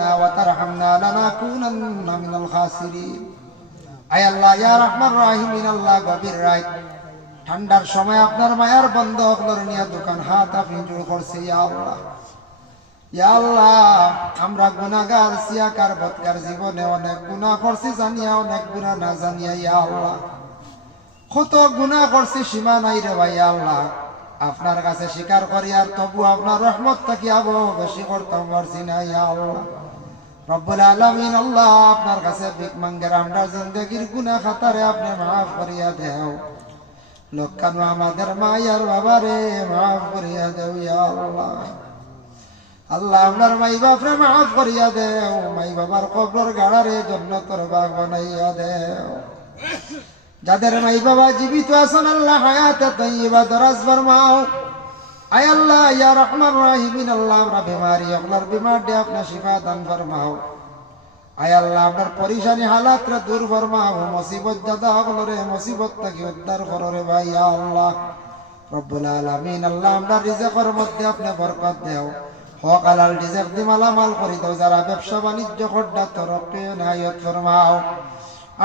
وترحمنا لنكونن من الخاسرين আয় আল্লাহ ইয়া রহমান রাহিমিন আল্লাহ গভীর রাত ঠান্ডার সময় আপনার মায়ার বন্ধ আপনার নিয়ে দোকান হাত আপনি জোর করছে ইয়া আল্লাহ ইয়া আল্লাহ আমরা গুনাহগার সিয়াকার বৎকার জীবনে অনেক গুনাহ করছি জানিয়া অনেক গুনাহ না জানিয়া ইয়া আল্লাহ কত গুনাহ করছি সীমা নাই রে ভাই ইয়া আল্লাহ আপনার কাছে স্বীকার করি আর তবু আপনার রহমত থাকি আবো বেশি করতাম পারছি না ইয়া আল্লাহ রব্বুল আলামিন, আল্লাহ আপনার কাছে ভিক মাঙ্গের আমরা জিন্দগির গুনাহ খাতারে আপনি মাফ করিয়া দেও। লোকানু আমাদের মায়ার বাবারে মাফ করিয়া দেও ইয়া আল্লাহ। আল্লাহ আপনার মাই বাপরে মাফ করিয়া দেও মাই বাবার কবর গাড়ারে জন্নতর বাগ বানাইয়া দেও। যাদের মাই বাবা জীবিত আছেন, আল্লাহ হায়াতে তৈবা দরাজ ফরমাও। আয় আল্লাহ, ইয়া রহমান রাহিমিন, আল্লাহ আমরা বিমারি, আপনার বিমার দে আপনার শিফা দান ফরমাও। আয় আল্লাহ, আপনার পরিশানি হালাত রে দূর ফরমাও, মুসিবত দাদা হলরে মুসিবত থেকে উদ্ধার কররে ভাই, ইয়া আল্লাহ। রব্বুল আলামিন, আল্লাহ আমরা রিজেকের মধ্যে আপনি বরকত দেও। হক আলাল রিজেক দি মালামাল করি দাও, যারা ব্যবসা বাণিজ্য করডা তরফে নায়ত ফরমাও।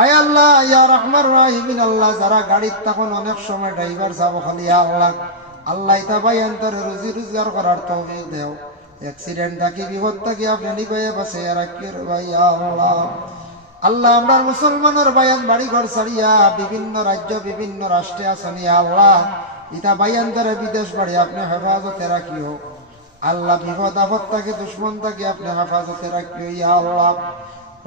আয় আল্লাহ, ইয়া রহমান রাহিমিন, আল্লাহ, যারা গাড়ির তখন অনেক সময় ড্রাইভার যাব খালি আল্লাহ। আল্লাহ ইতা ভাই অন্তরে রুজি রোজগার করার তৌফিক দেও। অ্যাক্সিডেন্ট থাকি বিপদ থাকি আপনি নিকয়ে বসে রাখির ভাই আল্লাহ। আল্লাহ, আমরা মুসলমানের বায়ান বাড়ি ঘর ছাড়িয়া বিভিন্ন রাজ্য, বিভিন্ন রাষ্ট্রে ইয়া আল্লাহ। ইতা বায়ান্তরে বিদেশ বাড়ি আপনি হেফাজতে রাখিও। আল্লাহ, বিপদ আপদ থাকে দুশ্মন থাকে আপনি হেফাজতে রাখিও ইয়া আল্লাহ।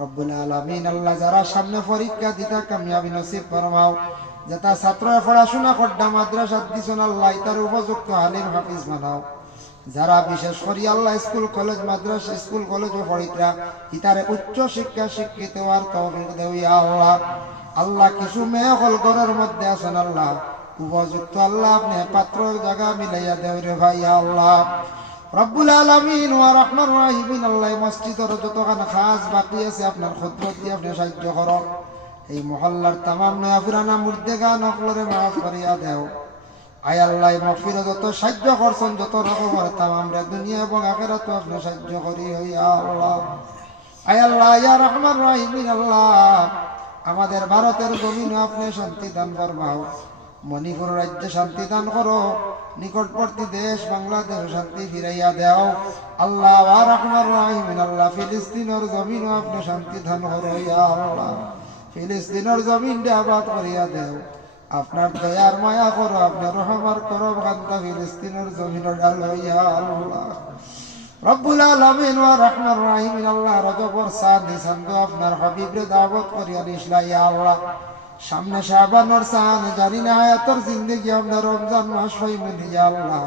রব্বুল আলামিন, আল্লাহ যারা সামনে পরীক্ষা দিতা, কামিয়াবি নসিব ফরমাও। যেটা ছাত্র পড়াশোনা করডা মাদ্রাসা দিছেন আল্লাহ তার উপযুক্ত আলিম হাফিজ বানাও। যারা বিশেষ করি আল্লাহ স্কুল, কলেজ, মাদ্রাসা, স্কুল, কলেজে পড়িতরা ইতারে উচ্চ শিক্ষা শিক্ষিত হওয়ার দেও ইয়া আল্লাহ। আল্লাহ কিছু মেয়ে হল ঘরের মধ্যে আছেন আল্লাহ। উপযুক্ত আল্লাহ আপনি পাত্র জায়গা মিলাইয়া দেও রে ভাই আল্লাহ। রব্বুল আলামিন ওয়া রহমান রাহিমিন, আল্লাহ মসজিদের যতখান খাস বাকি আছে আপনার খুদরত দিয়ে আপনি সাহায্য করো। এই মহল্লার তামাম নয়া পুরানা মুর্দে গান অকলরে মাফ করিয়া দেও। আয় আল্লাহ মফির যত সাহায্য করছেন, যত রকমের তামাম রে দুনিয়া এবং আখেরাত আপনি সাহায্য করি হইয়া আল্লাহ। আয় আল্লাহ ইয়া রহমান রাহিমিন আল্লাহ, আমাদের ভারতের জমিন আপনি শান্তি দান ফরমাও। মণিপুর রাজ্যে শান্তি দান করো, নিকটবর্তী দেশ বাংলাদেশ শান্তি ফিরাইয়া দেও। আল্লাহ রহমান রাহিমিন আল্লাহ, ফিলিস্তিনের জমিন আপনি শান্তি দান করো ইয়া আল্লাহ। ফিলিস্তিনের জমিন আবাদ করিয়া দেও। আপনার দয়ার মায়া করো, আপনার রহমার করো কান্তা ফিলিস্তিনের আল্লাহ। রব্বুল ওয়া রাহিমিন আল্লাহ রজবর সাদ নিসান্দ আপনার হাবিবরে দাওয়াত করিয়া নিসলা ইয়া আল্লাহ। সামনে শাবানোর সান, জানি না হায়াতর জিন্দেগি আপনার রমজান মাস হইবেন ইয়া আল্লাহ।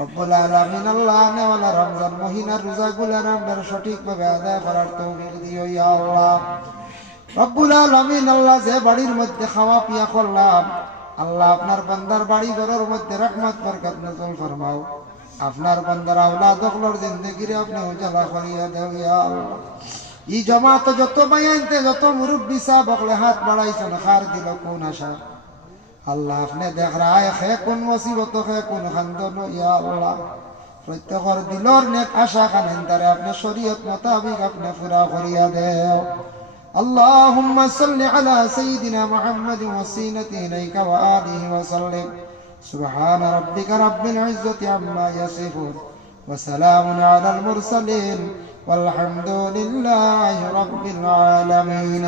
রব্বুল আল্লাহ নেওয়ালা রমজান মহিনার রোজাগুলার আপনার সঠিকভাবে আদায় করার তৌফিক দিও ইয়া আল্লাহ। আল্লাহ যে মধ্যে পিয়া আপনার মধ্যে ই যত বকলে হাত দিল কোন আশা? আল্লাহ কোন কোন ইয়া প্রত্যেকর দিলর নেক আশা খানেন তারে শরীয়ত মোতাবিক আপনি পুরা করিয়া দেও। اللهم صل على سيدنا محمد وسيلة إليك وآله وسلم. سبحان ربك رب العزة عما يصفون. وسلام على المرسلين. والحمد لله رب العالمين.